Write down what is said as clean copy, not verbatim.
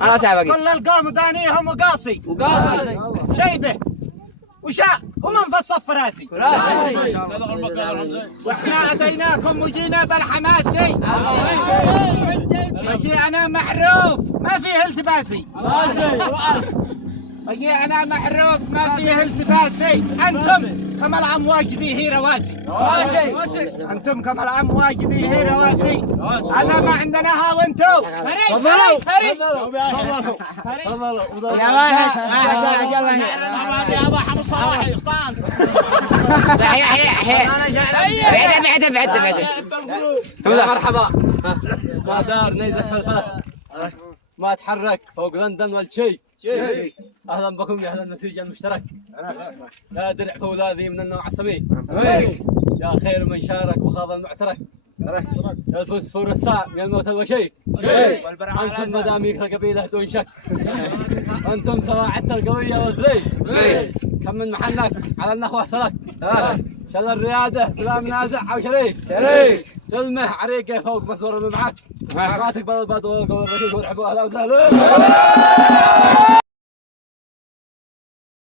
خلاص يا بقي كل القوم دانيهم وقاصي شيبه وشاء ومن في الصف راسي واحنا اتيناكم وجينا بالحماسي مجيئنا معروف ما فيه التباسي مجيئنا معروف ما فيه التباسي انتم كما الامواج ذي هي رواسي انتم كما الامواج ذي هي رواسي انا ما عندنا ها وانتو تفضلوا يا واحد يا ابو حمص صلاح يقطان بعدها مرحبا ما دار نيزك فلفل ما تحرك فوق لندن ولا شيء اهلا بكم يا اهل النسيج المشترك لا درع فولاذي من النوع السمي يا خير من شارك وخاض المعترك يا الفوسفور الساعة يا الموت الوشي انتم مداميك القبيلة دون شك انتم سواعدت القوية والذي كم من محنك على النخوة سلك شل الريادة بلا منازع او شريك تلمه عريقه فوق مسور المبعث راتك بالبدو والرشيد ورحبوا اهلا وسهلا